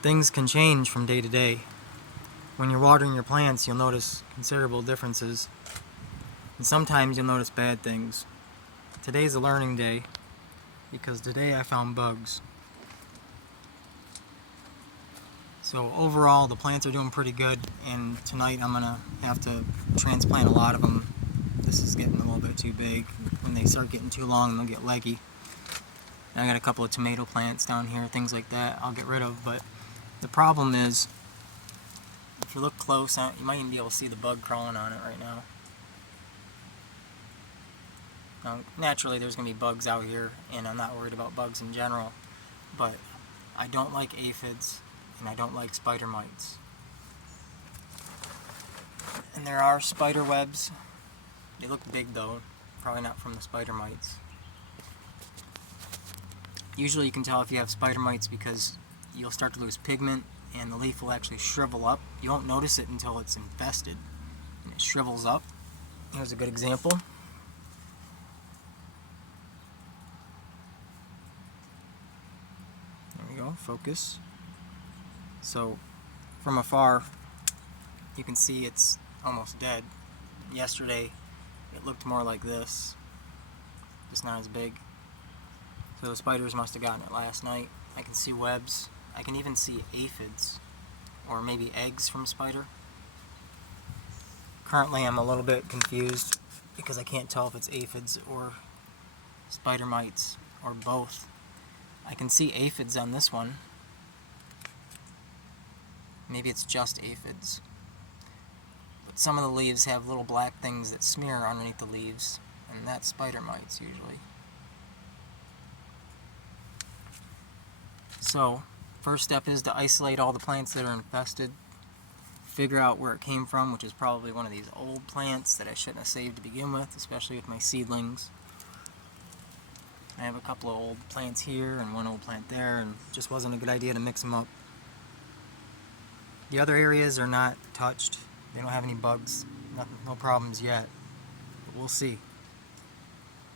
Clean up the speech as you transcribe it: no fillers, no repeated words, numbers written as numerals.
Things can change from day to day. When you're watering your plants, you'll notice considerable differences, and sometimes you'll notice bad things. Today's a learning day because today I found bugs. So overall, the plants are doing pretty good, and tonight I'm gonna have to transplant a lot of them. This is getting a little bit too big. When they start getting too long, they'll get leggy. And I got a couple of tomato plants down here, things like that I'll get rid of, but the problem is, if you look close, you might even be able to see the bug crawling on it right now. Now, naturally there's going to be bugs out here, and I'm not worried about bugs in general, but I don't like aphids, and I don't like spider mites. And there are spider webs. They look big though, probably not from the spider mites. Usually you can tell if you have spider mites because you'll start to lose pigment and the leaf will actually shrivel up. You won't notice it until it's infested and it shrivels up. Here's a good example. There we go, focus. So from afar you can see it's almost dead. Yesterday it looked more like this, just not as big. So the spiders must have gotten it last night. I can see webs. I can even see aphids, or maybe eggs from spider. Currently I'm a little bit confused because I can't tell if it's aphids or spider mites, or both. I can see aphids on this one. Maybe it's just aphids. But some of the leaves have little black things that smear underneath the leaves, and that's spider mites usually. So, first step is to isolate all the plants that are infested, figure out where it came from, which is probably one of these old plants that I shouldn't have saved to begin with, especially with my seedlings. I have a couple of old plants here and one old plant there, and it just wasn't a good idea to mix them up. The other areas are not touched. They don't have any bugs, no problems yet, but we'll see.